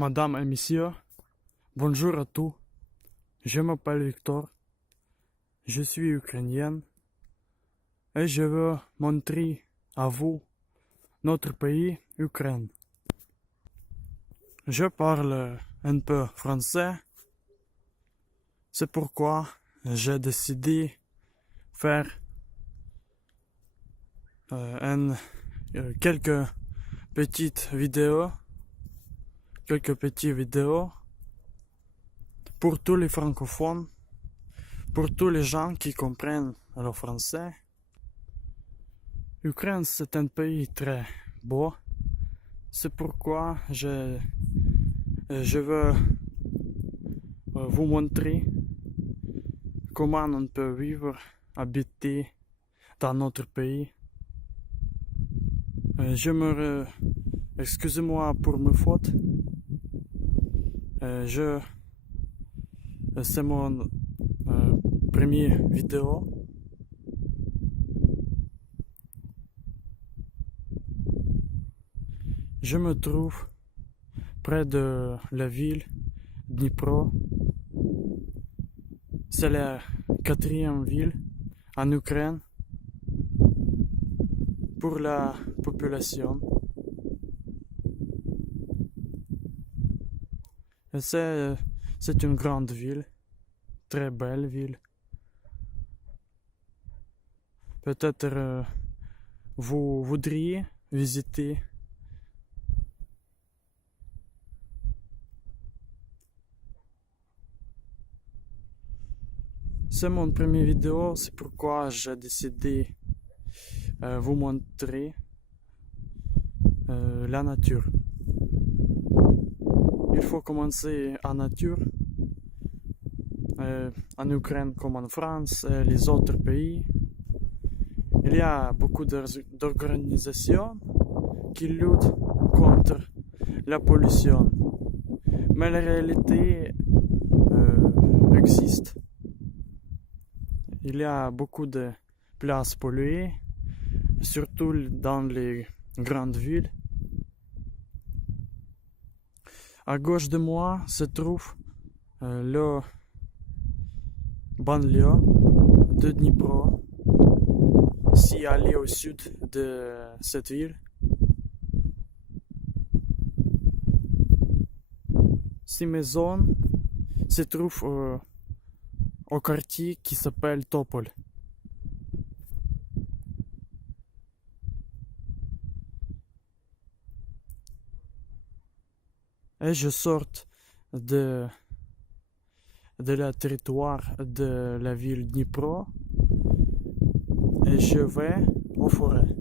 Madame et Monsieur, bonjour à tous. Je m'appelle Victor, je suis ukrainienne et je veux montrer à vous notre pays, Ukraine. Je parle un peu français, c'est pourquoi j'ai décidé faire quelques petites vidéos pour tous les francophones, pour tous les gens qui comprennent le français. L'Ukraine, c'est un pays très beau. C'est pourquoi je veux vous montrer comment on peut vivre, habiter dans notre pays. Excusez-moi pour mes fautes. C'est mon premier vidéo. Je me trouve près de la ville Dnipro. C'est la 4e ville en Ukraine pour la population. C'est une grande ville, très belle ville. Peut-être vous voudriez visiter. C'est mon premier vidéo, c'est pourquoi j'ai décidé vous montrer la nature. Il faut commencer en nature, en Ukraine comme en France et les autres pays. Il y a beaucoup d'organisations qui luttent contre la pollution. Mais la réalité existe. Il y a beaucoup de places polluées, surtout dans les grandes villes. À gauche de moi se trouve le banlieue de Dnipro. Si aller au sud de cette ville, ces maisons se trouvent au quartier qui s'appelle Topol. Et je sors de la territoire de la ville Dnipro et je vais aux forêts.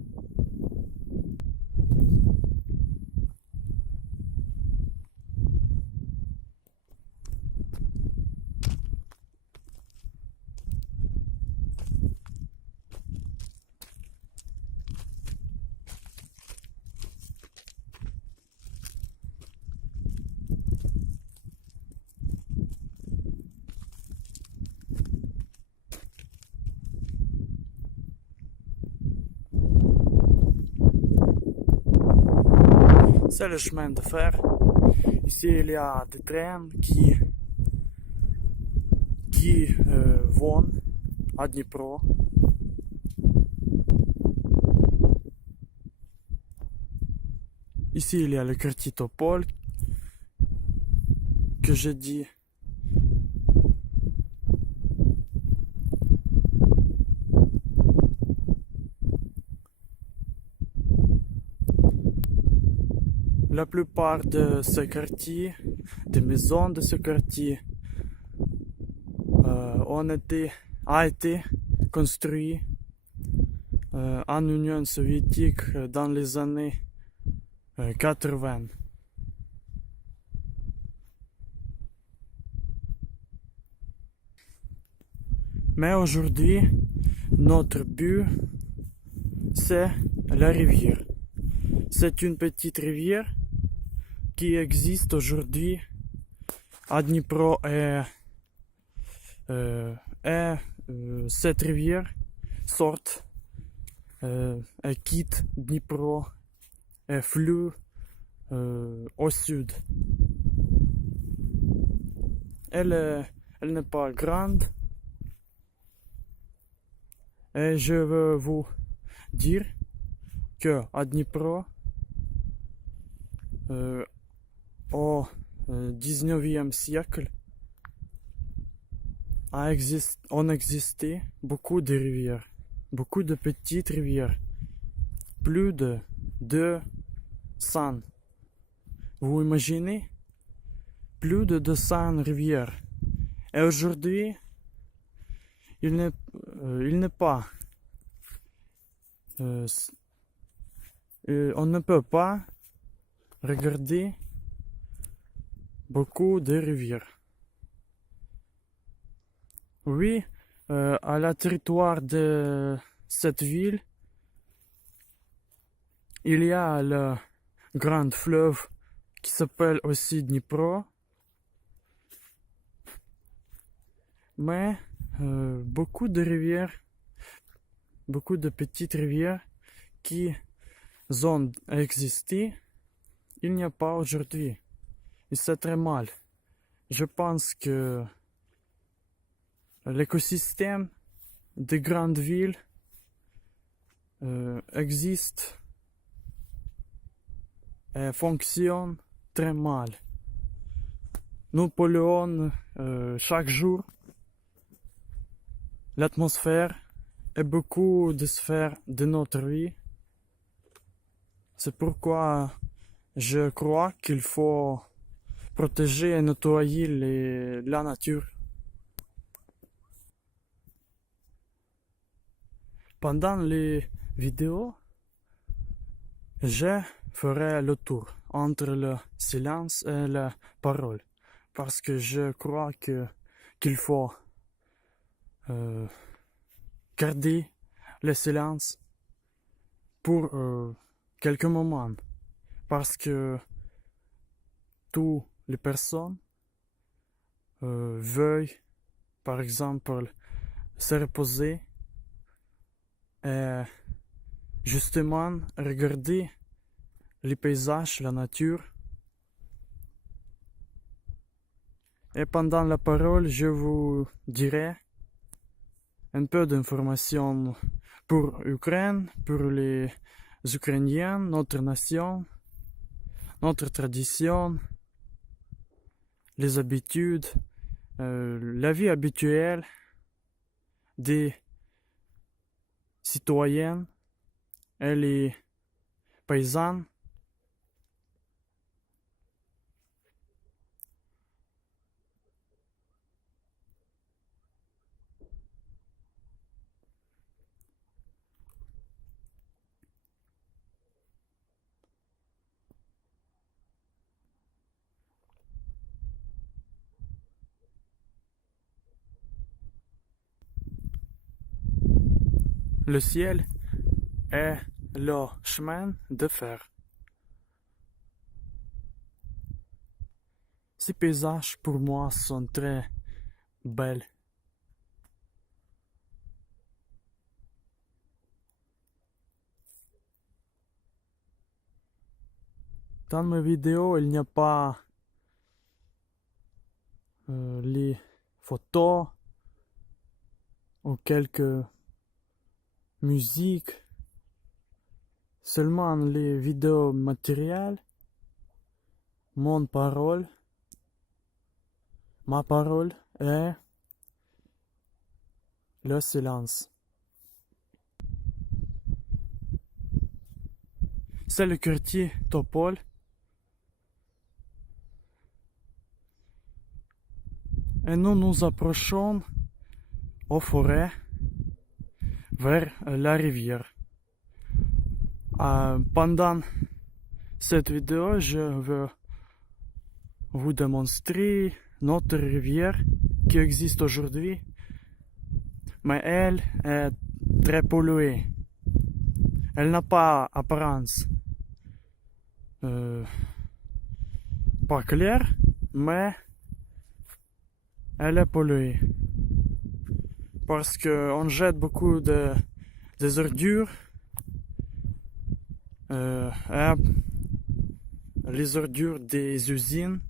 C'est le chemin de fer. Ici, il y a des trains qui vont à Dnipro. Ici, il y a le quartier Topol que j'ai dit. La plupart de ce quartier, des maisons de ce quartier, a été construit en Union soviétique dans les années 80. Mais aujourd'hui, notre but, c'est la rivière. C'est une petite rivière qui existe aujourd'hui à Dnipro et cette rivière sort et quitte Dnipro et flue au sud. Elle n'est pas grande. Et je veux vous dire que à Dnipro, au 19e siècle, on existait beaucoup de rivières, beaucoup de petites rivières, plus de 200. Vous imaginez? Plus de 200 rivières. Et aujourd'hui, il n'est pas, on ne peut pas regarder beaucoup de rivières. Oui, à la territoire de cette ville, il y a le grand fleuve qui s'appelle aussi Dnipro. Mais beaucoup de rivières, beaucoup de petites rivières qui ont existé, il n'y a pas aujourd'hui. Et c'est très mal. Je pense que l'écosystème des grandes villes existe et fonctionne très mal. Nous polluons chaque jour l'atmosphère et beaucoup de sphères de notre vie. C'est pourquoi je crois qu'il faut protéger et nettoyer la nature. Pendant les vidéos, je ferai le tour entre le silence et la parole. Parce que je crois qu'il faut garder le silence pour quelques moments. Parce que toutes les personnes veulent, par exemple, se reposer et justement regarder les paysages, la nature. Et pendant la parole, je vous dirai un peu d'informations pour l'Ukraine, pour les Ukrainiens, notre nation, notre tradition, les habitudes, la vie habituelle des citoyens et les paysans. Le ciel est le chemin de fer. Ces paysages pour moi sont très belles. Dans mes vidéos, il n'y a pas les photos ou quelques musiques, seulement les vidéos matérielles, ma parole et le silence. C'est le quartier Topol. Et nous nous approchons aux forêts vers la rivière. Pendant cette vidéo, je veux vous démontrer notre rivière qui existe aujourd'hui, mais elle est très polluée. Elle n'a pas apparence pas claire, mais elle est polluée. Parce qu'on jette beaucoup des ordures. Les ordures des usines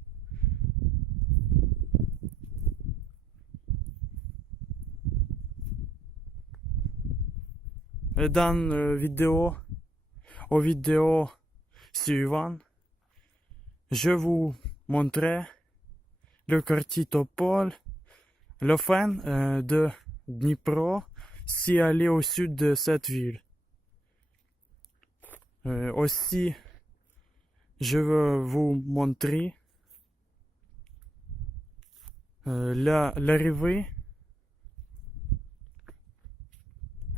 dans aux vidéos suivantes, je vous montrerai le quartier Topol, la fin de Dnipro, si elle est au sud de cette ville. Aussi, je veux vous montrer l'arrivée,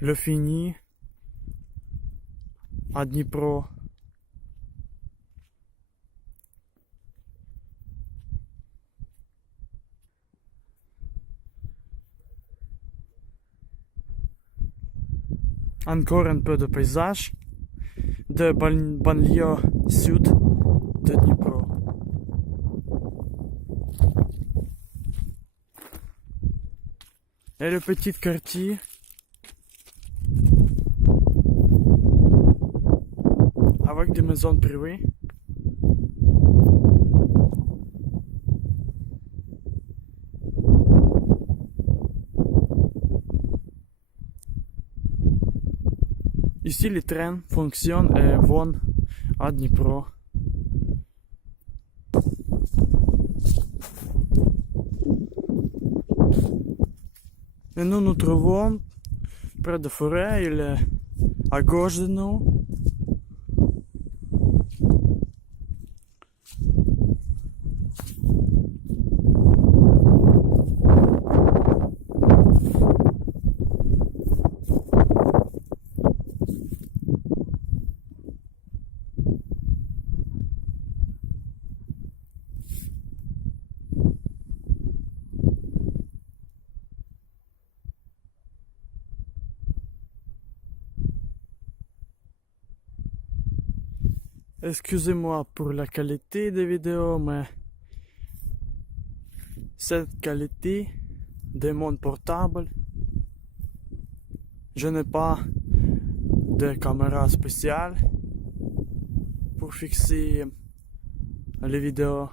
le fini à Dnipro. Encore un peu de paysage de banlieue sud de Dnipro. Et le petit quartier avec des maisons privées. Ici, les trains fonctionnent et vont à Dnipro. Et nous nous trouvons près de forêt, il est à gauche de nous. Excusez-moi pour la qualité des vidéos, mais cette qualité de mon portable, je n'ai pas de caméra spéciale pour fixer les vidéos.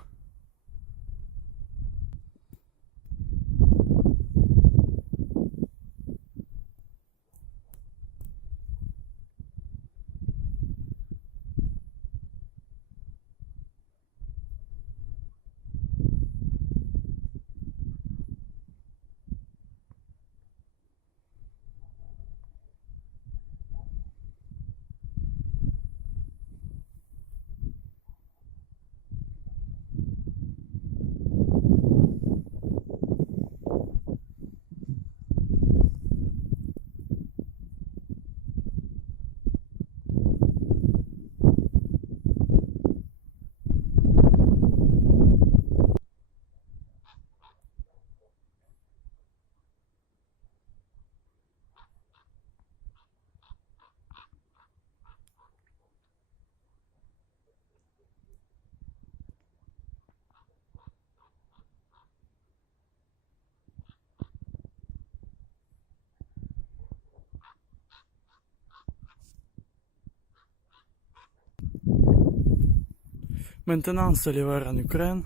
Maintenant, c'est l'hiver en Ukraine.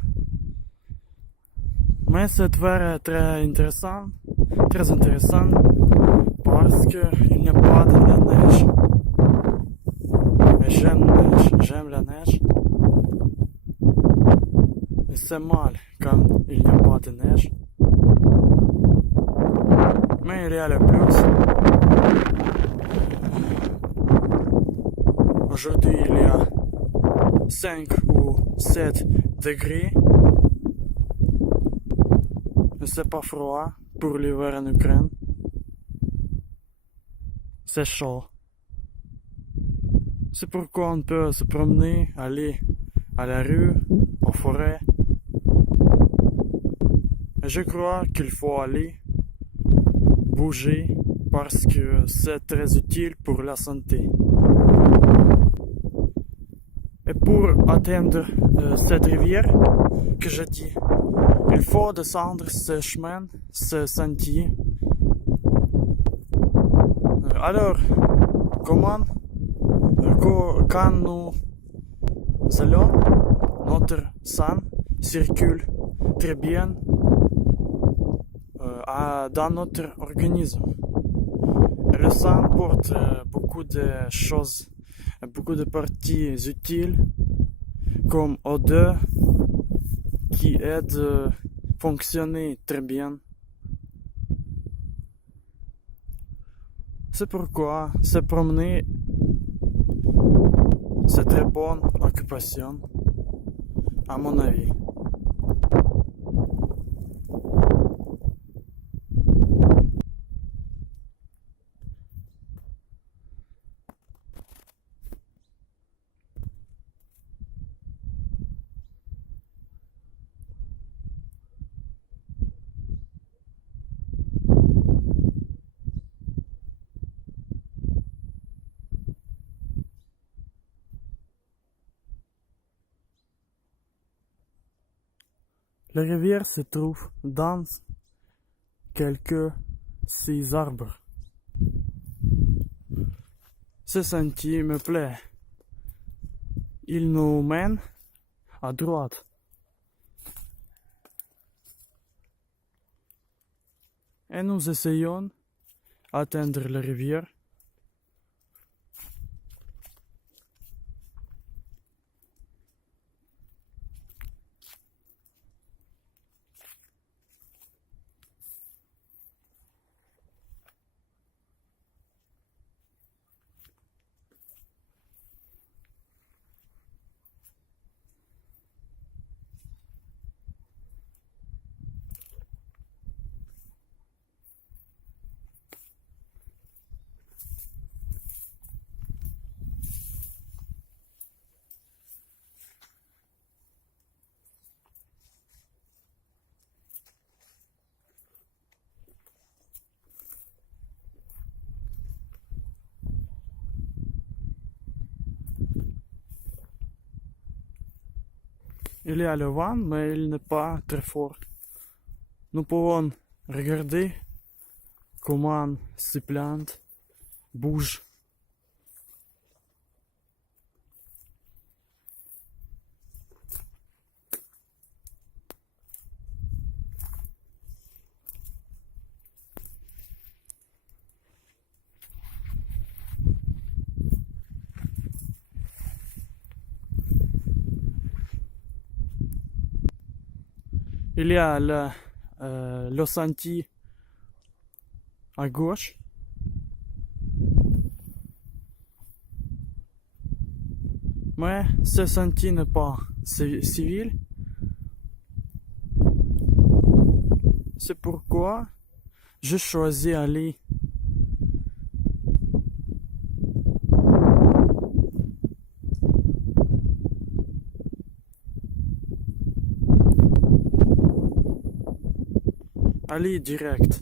Mais cet hiver est très intéressant parce qu'il n'y a pas de la neige. Et j'aime la neige. Et c'est mal quand il n'y a pas de neige. Mais il y a le plus. Aujourd'hui, il y a 5 ou 7 degrés. C'est pas froid pour l'hiver en Ukraine. C'est chaud. C'est pourquoi on peut se promener, aller à la rue, aux forêts. Et je crois qu'il faut aller bouger parce que c'est très utile pour la santé. Et pour atteindre cette rivière que je dis, il faut descendre ce chemin, ce sentier. Alors, quand nous allons, notre sang circule très bien dans notre organisme. Le sang porte beaucoup de choses, beaucoup de parties utiles, comme O2, qui aide à fonctionner très bien. C'est pourquoi se promener, c'est très bonne occupation, à mon avis. La rivière se trouve dans quelques 6 arbres. Ce sentier me plaît. Il nous mène à droite. Et nous essayons d'atteindre la rivière. Il y a le vent, mais il n'est pas très fort. Nous pouvons regarder comment ces plantes bougent. Il y a le sentier à gauche. Mais ce sentier n'est pas civil. C'est pourquoi je choisis d'aller direct.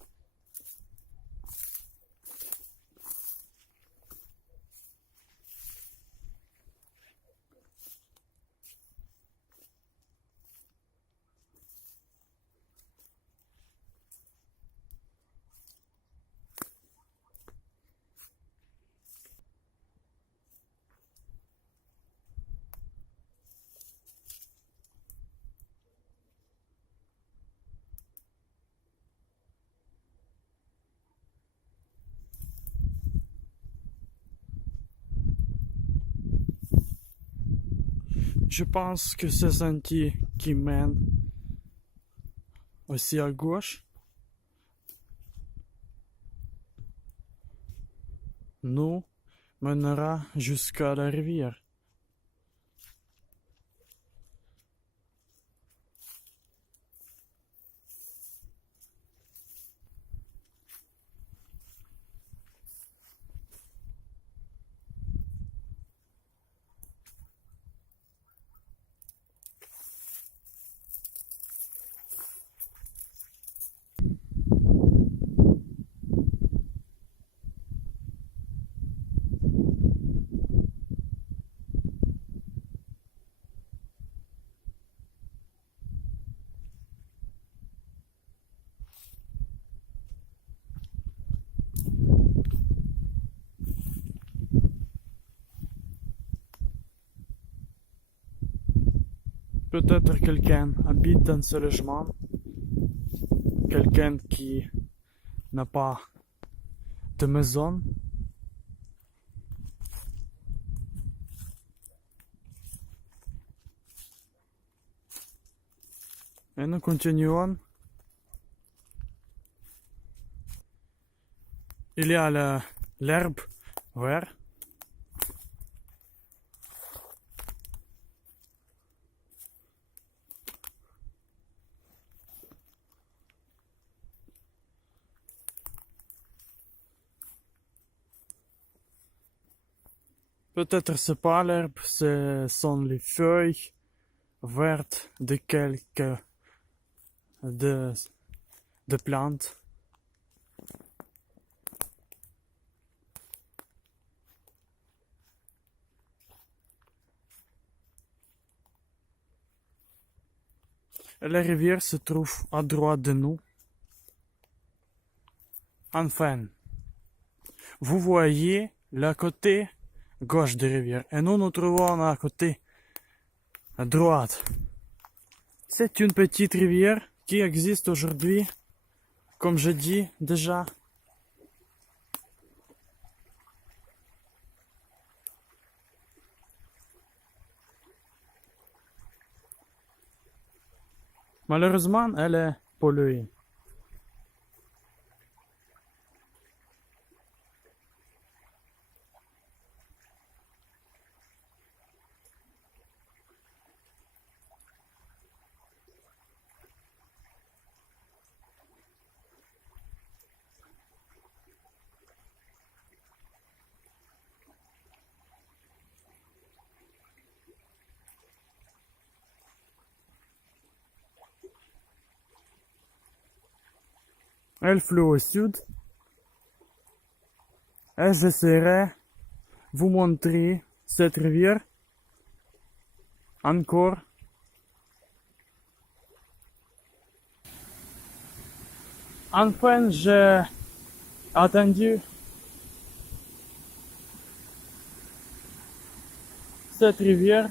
Je pense que ce sentier qui mène aussi à gauche nous mènera jusqu'à la rivière. Peut-être quelqu'un habite dans ce logement, quelqu'un qui n'a pas de maisons. Et nous continuons. Il y a l'herbe verte. Peut-être c'est pas l'herbe, ce sont les feuilles vertes de quelques de plantes. La rivière se trouve à droite de nous. Enfin, vous voyez le côté gauche de la rivière et nous nous trouvons à côté à droite. C'est une petite rivière qui existe aujourd'hui, comme je dis déjà. Malheureusement, elle est polluée. Elle flot au sud. Et j'essaierai vous montrer cette rivière encore. Enfin, j'ai attendu cette rivière